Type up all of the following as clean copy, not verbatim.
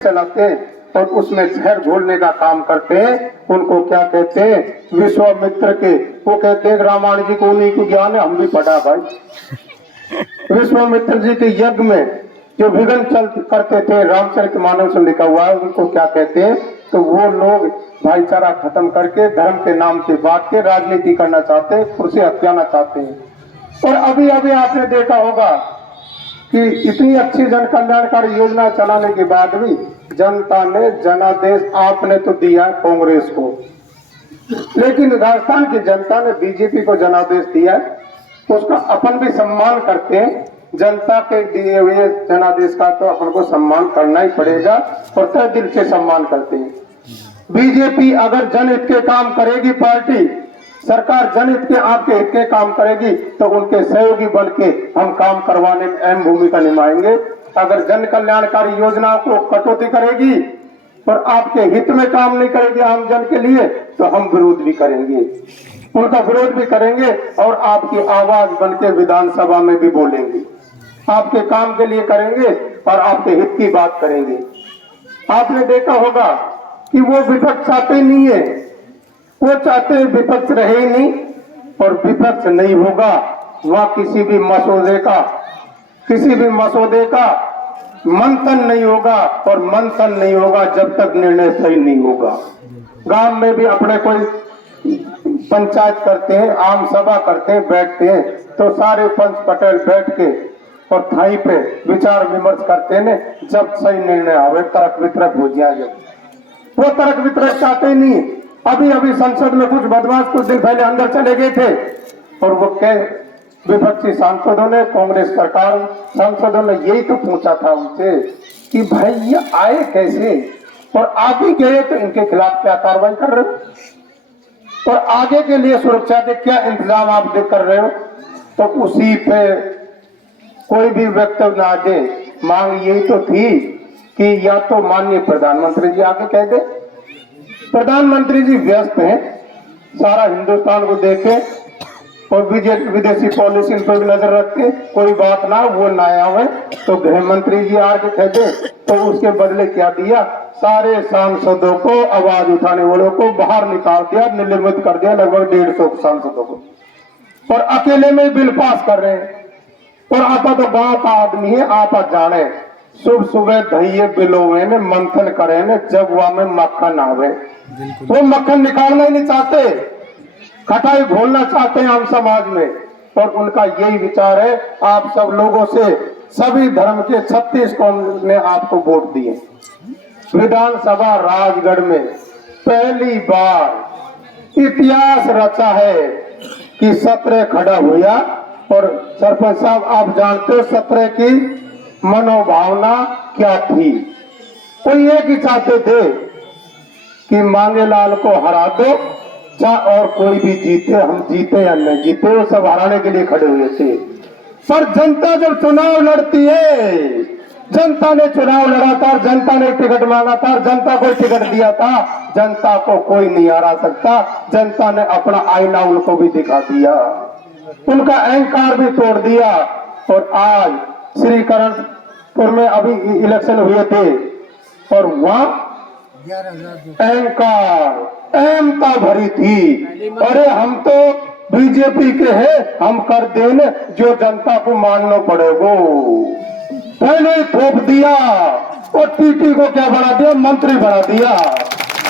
चलाते हैं और उसमें जहर घोलने का काम करते हैं। उनको क्या कहते हैं? विश्वामित्र के। वो कहते हैं रामायण जी को उन्हीं को ज्ञान है, हम भी पढ़ा भाई। विश्वामित्र जी के यज्ञ में जो विघ्न चल करते थे, रामचरितमानस में लिखा हुआ है, उनको क्या कहते हैं? तो वो लोग भाईचारा खत्म करके धर्म के नाम से बांट के राजनीति करना चाहते हैं, उसे हत्याना चाहते हैं। और अभी अभी आपने देखा होगा कि इतनी अच्छी जन कल्याणकारी योजना चलाने के बाद भी जनता ने जनादेश आपने तो दिया है कांग्रेस को, लेकिन राजस्थान की जनता ने बीजेपी को जनादेश दिया है, तो उसका अपन भी सम्मान करते हैं। जनता के दिए हुए जनादेश का तो अपन को सम्मान करना ही पड़ेगा और तहे दिल से सम्मान करते हैं। बीजेपी अगर जनहित के काम करेगी, पार्टी सरकार जनहित के आपके हित के काम करेगी, तो उनके सहयोगी बन के हम काम करवाने में अहम भूमिका निभाएंगे। अगर जन कल्याणकारी योजनाओं को कटौती करेगी और आपके हित में काम नहीं करेगी आम जन के लिए, तो हम विरोध भी करेंगे, उनका विरोध भी करेंगे और आपकी आवाज बन के विधानसभा में भी बोलेंगे, आपके काम के लिए करेंगे और आपके हित की बात करेंगे। आपने देखा होगा कि वो विपक्ष चाहते ही नहीं है, वो चाहते हैं विपक्ष रहे ही नहीं, और विपक्ष नहीं होगा वह किसी भी मसौदे का मंथन नहीं होगा, और मंथन नहीं होगा जब तक निर्णय सही नहीं होगा। गांव में भी अपने कोई पंचायत करते हैं, आम सभा करते हैं, बैठते हैं, तो सारे पंच पटेल बैठ के और थाई पे विचार विमर्श करते हैं, जब सही निर्णय आवे तर्क वितरक हो जाएगा। वो तर्क वितरक चाहते ही नहीं। अभी अभी संसद में कुछ बदमाश कुछ दिन पहले अंदर चले गए थे, और वो विपक्षी सांसदों ने, कांग्रेस सरकार सांसदों ने यही तो पूछा था उनसे कि भाई ये आए कैसे, और आगे गए तो इनके खिलाफ क्या कार्रवाई कर रहे हो, और आगे के लिए सुरक्षा के क्या इंतजाम आप कर रहे हो। तो उसी पे कोई भी वक्तव्य ना दे। मांग यही तो थी कि या तो माननीय प्रधानमंत्री जी आगे कह दे। प्रधानमंत्री जी व्यस्त हैं, सारा हिंदुस्तान को देखे और विदेशी पॉलिसी पर भी नजर रखते, कोई बात ना वो ना आवे, तो गृह मंत्री जी आगे कह दे। तो उसके बदले क्या दिया? सारे सांसदों को, आवाज उठाने वालों को बाहर निकाल दिया, निलंबित कर दिया, लगभग 150 सांसदों को, और अकेले में बिल पास कर रहे हैं। और आपा तो गांव का आदमी है, आपा जाने सुबह सुबह दही बिलोवे ने मंथन करे ने, जब वहां में मक्खन आवे, वो मक्खन निकालना ही नहीं चाहते, खटाई घोलना चाहते हैं आम समाज में। और उनका यही विचार है। आप सब लोगों से, सभी धर्म के 36 कौम ने आपको वोट दिए। विधानसभा राजगढ़ में पहली बार इतिहास रचा है कि 17 खड़ा हुआ, और सरपंच साहब आप जानते हो 17 की मनोभावना क्या थी। कोई एक ही चाहते थे कि मांगेलाल को हरा दो, चाहे और कोई भी जीते, हम जीते या नहीं जीते, वो सब हराने के लिए खड़े हुए थे। पर जनता जब चुनाव लड़ती है, जनता ने चुनाव लड़ा था, जनता ने टिकट मांगा था, जनता को टिकट दिया था, जनता को कोई नहीं हरा सकता। जनता ने अपना आईना उनको भी दिखा दिया, उनका अहंकार भी तोड़ दिया। और आज श्री करणपुर में अभी इलेक्शन हुए थे, और वहां अहमता भरी थी। अरे हम तो बीजेपी के हैं, हम कर देने जो जनता को मानना पड़ेगा। पहले थोप दिया, और टीटी को क्या बना दिया? मंत्री बना दिया,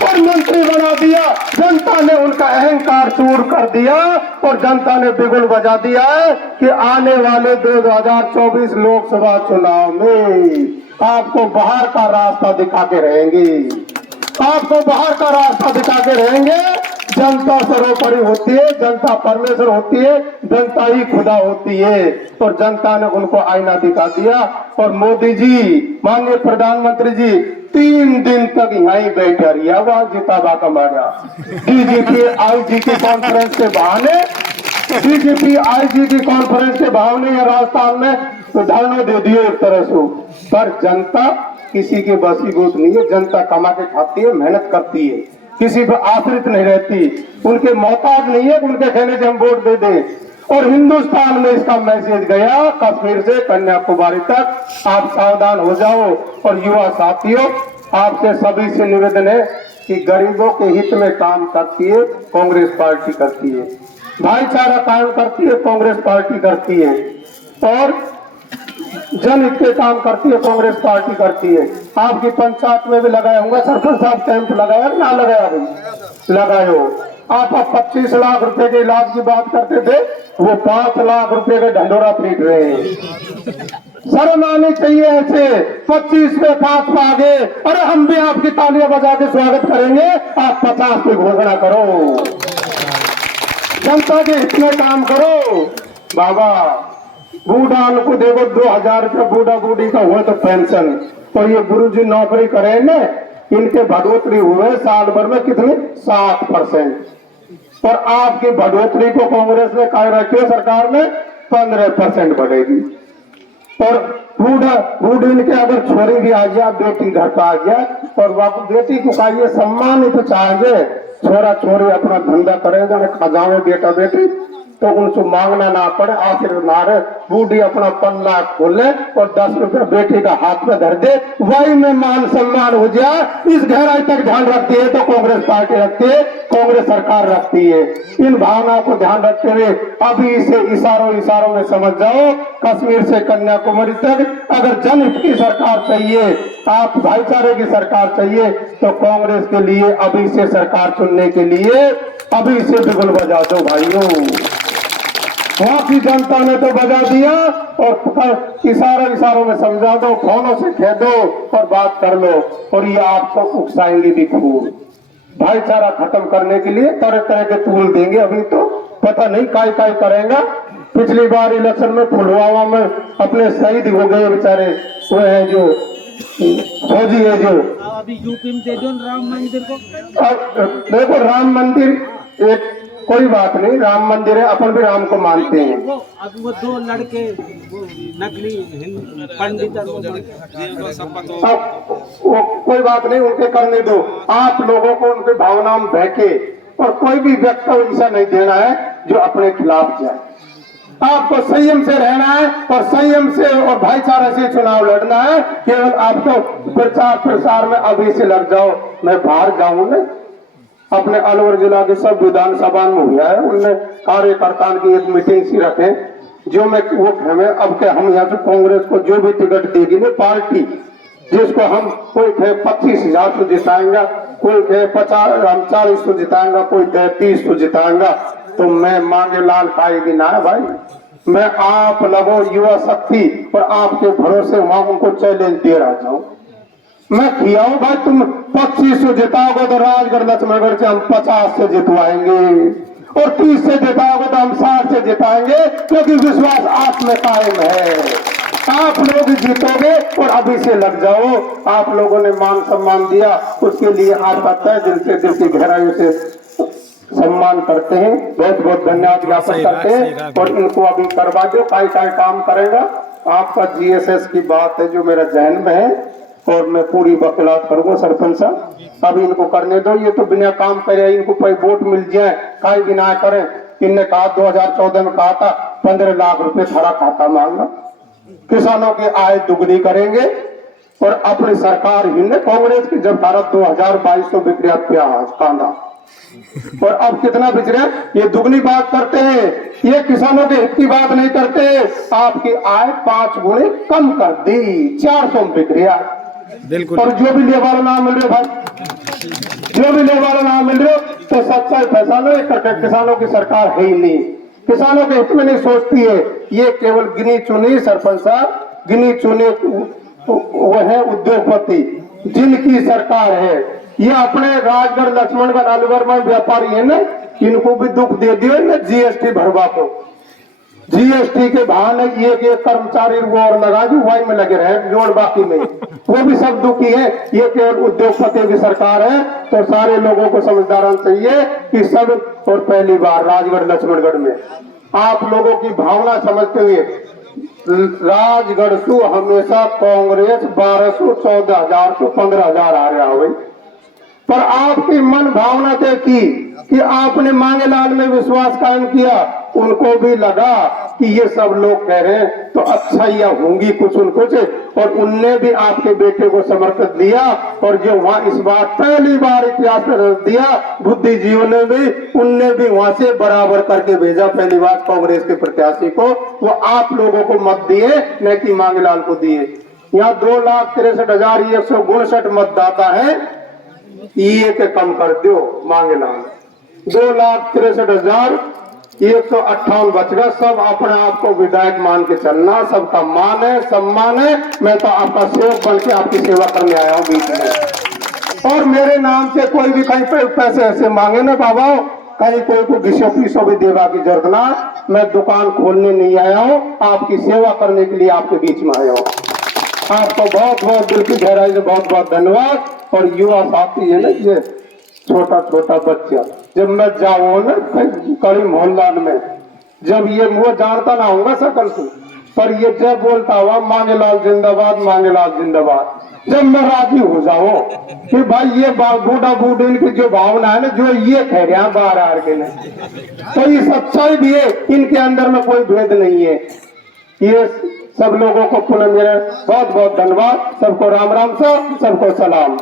और मंत्री बना दिया। जनता ने उनका अहंकार चूर कर दिया, और जनता ने बिगुल बजा दिया है कि आने वाले 2024 लोकसभा चुनाव में आपको बाहर का रास्ता दिखा के रहेंगे, आपको बाहर का रास्ता दिखा के रहेंगे। जनता सर्वोपरि होती है, जनता परमेश्वर होती है, जनता ही खुदा होती है, और जनता ने उनको आईना दिखा दिया। और मोदी जी, माननीय प्रधानमंत्री जी 3 दिन तक यहीं बैठे रहिया, वहां जिताबा कमाया। डीजीपी आईजी की कॉन्फ्रेंस के बहाने, डीजीपी आईजी की कॉन्फ्रेंस के बहाने राजस्थान में धरना दे दिए एक तरह से। पर जनता किसी के बसीबूत नहीं है, जनता कमा के खाती है, मेहनत करती है, किसी पर आश्रित नहीं रहती, उनके मोहताज नहीं है उनके कहने से हम वोट दे दें। और हिंदुस्तान में इसका मैसेज गया, कश्मीर से कन्याकुमारी तक। आप सावधान हो जाओ। और युवा साथियों, आपसे सभी से निवेदन है कि गरीबों के हित में काम करती है कांग्रेस पार्टी करती है, भाईचारा कायम करती है कांग्रेस पार्टी करती है, और जनहित के काम करती है कांग्रेस पार्टी करती है। आपकी पंचायत में भी लगाया होगा सरपंच साहब, कैंप लगाया ना लगाया भाई? लगाए हो। आप 25 लाख रुपए के इलाज की बात करते थे, वो 5 लाख रुपए के ढंडोरा पीट रहे हैं। शर्म आनी चाहिए ऐसे 25 पे 5 पे आगे। अरे हम भी आपकी तालियां बजा के स्वागत करेंगे, आप 50 की घोषणा करो, जनता के हित में काम करो। बाबा बूढ़ा को देखो 2000 रुपया बूढ़ा बूढ़ी का हुआ तो पेंशन, तो ये गुरुजी नौकरी करे न, इनके बढ़ोतरी हुए साल भर में कितनी 7%, और आपकी बढ़ोतरी को कांग्रेस ने कहा रखी है सरकार में 15% बढ़ेगी। और बूढ़ा बूढ़ी के अगर छोरी भी आ जाए, बेटी घर पर आ जाए, और वह बेटी को कहिए सम्मान ही तो चाहिए, छोरा छोरी अपना धंधा करेगा खजावे बेटा बेटी, तो उनसे मांगना ना पड़े, आखिर नारे बूढ़ी अपना पन्ना खोले और 10 रुपया बेटी का हाथ में धर दे, वही में मान सम्मान हो जाए। इस गहराई तक ध्यान रखती है तो कांग्रेस पार्टी रखती है, कांग्रेस सरकार रखती है। इन भावनाओं को ध्यान रखते हुए अभी इसे इशारों में समझ जाओ, कश्मीर से कन्याकुमारी तक अगर जनहित की सरकार चाहिए, आप भाईचारे की सरकार चाहिए, तो कांग्रेस के लिए अभी से सरकार चुनने के लिए अभी से बिगुल बजा दो भाइयों। वहां की जनता ने तो बजा दिया, और इशारों में समझा दो, फोनों से कह दो और बात कर लो, और ये आपको उकसाएंगे भी खूब। भाईचारा खत्म करने के लिए तरह तरह के टूल देंगे, अभी तो पता नहीं काय काय करेगा। पिछली बार इलेक्शन में पुलवामा में अपने शहीद हो गए बेचारे, वो है जो फौजी है जो अभी यूपी में दे दो राम मंदिर को। देखो राम मंदिर एक कोई बात नहीं, राम मंदिर है, अपन भी राम को मानते हैं। अभी वो 2 लड़के वो नकली पंडित वो कोई बात नहीं, उनके करने दो। आप लोगों को उनके भावनाओं में बहके, और कोई भी व्यक्ति ऐसा नहीं देना है जो अपने खिलाफ जाए। आपको संयम से रहना है, और संयम से और भाईचारे से चुनाव लड़ना है। केवल आपको प्रचार प्रसार में अभी से लग जाओ। मैं बाहर जाऊंगा, अपने अलवर जिला के सब विधानसभा में हुआ है, उनने कार्यकर्ता की एक मीटिंग सी रखे, जो मैं वो हमें अब के हम यहाँ से कांग्रेस को जो भी टिकट देगी ना पार्टी, जिसको हम कोई थे 25,000 से जिताएंगा, कोई थे 40 से जिताएंगा, कोई थे 30 से जिताएंगा, तो मैं मांगे लाल खाएगी ना है भाई। मैं आप लगो युवा शक्ति और आपके भरोसे वहां उनको चैलेंज दे रहा हूँ। मैं खियाऊं भाई, तुम 25 से जिताओगे तो राजगढ़ लक्ष्मणगढ़ से हम 50 से जितवाएंगे, और 30 से जिताओगे तो हम 60 से जिताएंगे, क्योंकि विश्वास आप में कायम है। आप लोग जीतोगे, और अभी से लग जाओ। आप लोगों ने मान सम्मान दिया, उसके लिए आपका तय दिल से दिल की गहराइयों से सम्मान करते हैं, बहुत बहुत धन्यवाद ज्ञापन करते हैं। और इनको अभी करवा दो, काय काम करेगा। आपका GSS की बात है जो मेरा जहन में है, और मैं पूरी वकालत करूंगा सरपंच साहब। अभी इनको करने दो, ये तो बिना काम करे, इनको कोई वोट मिल जाए काय बिना करें। इनने कहा 2014 में कहा था 15 लाख रुपए खरा खाता मांगना, किसानों की आय दुगनी करेंगे, और अपनी सरकार ही ने कांग्रेस की जब भारत 2022 तो बिक रहा प्याज कांदा, और अब कितना बिक रहा है, ये दुगनी बात करते हैं, ये किसानों के हित की बात नहीं करते। आपकी आय 5 गुणे कम कर दी, 400 में बिक रहा, बिल्कुल। और जो भी ले वाला ना मिल रहे भाई, जो भी ले वाला ना मिल रहे, तो सच्चाई फैसला करके किसानों की सरकार है ही नहीं, किसानों के हित में नहीं सोचती है। ये केवल गिनी चुनी सरपंच साहब, गिनी चुने वो है उद्योगपति जिनकी सरकार है। ये अपने राजगढ़ लक्ष्मणगढ़ अलवर में व्यापारी है ना, इनको भी दुख दे दिए ना GST भरवा को। GST के बहाने एक कर्मचारी वो और लगा जो वही में लगे रहे जोड़ बाकी में, वो भी सब दुखी है। ये केवल उद्योगपति की सरकार है, तो सारे लोगों को समझदार चाहिए कि सब, और पहली बार राजगढ़ लक्ष्मणगढ़ में आप लोगों की भावना समझते हुए राजगढ़ से हमेशा कांग्रेस 1200, 14,000 से 15,000 आ रहा है। पर आपकी मन भावना देखी कि आपने मांगेलाल में विश्वास कायम किया, उनको भी लगा कि ये सब लोग कह रहे हैं तो अच्छाइयां होंगी कुछ उनको से, और उनने भी आपके बेटे को समर्पित दिया। और जो वहां इस बार पहली बार इतिहास में रख दिया, बुद्धिजीवी ने भी, उनने भी वहां से बराबर करके भेजा पहली बार कांग्रेस के प्रत्याशी को, वो आप लोगों को मत दिए, न कि मांगेलाल को दिए। यहाँ 2,63,159 मतदाता है, ये के कम कर दो मांगेलाल, 2,63,158 बच गया। सब अपने आप को विधायक मान के चलना, सबका मान है, सम्मान है। मैं तो आपका सेवक बन के आपकी सेवा करने आया हूँ बीच में, और मेरे नाम से कोई भी कहीं पे पैसे ऐसे मांगे ना बाबा, कहीं कोई को घिसो पीसो भी देवा की जरूरत ना। मैं दुकान खोलने नहीं आया हूँ, आपकी सेवा करने के लिए आपके बीच में आया हूँ। आपको बहुत बहुत दिल की गहराई से बहुत बहुत धन्यवाद। और युवा साथी है ना, ये छोटा छोटा बच्चा, जब मैं जाऊँ ना कड़ी मोहल्ला में, जब ये वो जानता ना होगा सकल से, पर ये जब बोलता हुआ मांगेलाल जिंदाबाद, मांगेलाल जिंदाबाद, जब मैं राजी हो जाऊं कि भाई ये बूढ़ा बूढ़ी इनकी जो भावना है ना, जो ये कह रहे हैं बाहर आर के नहीं, तो ये सच्चाई भी है, इनके अंदर में कोई भेद नहीं है। ये सब लोगों को पुनः मेरे बहुत बहुत धन्यवाद। सबको राम राम, सबको सलाम।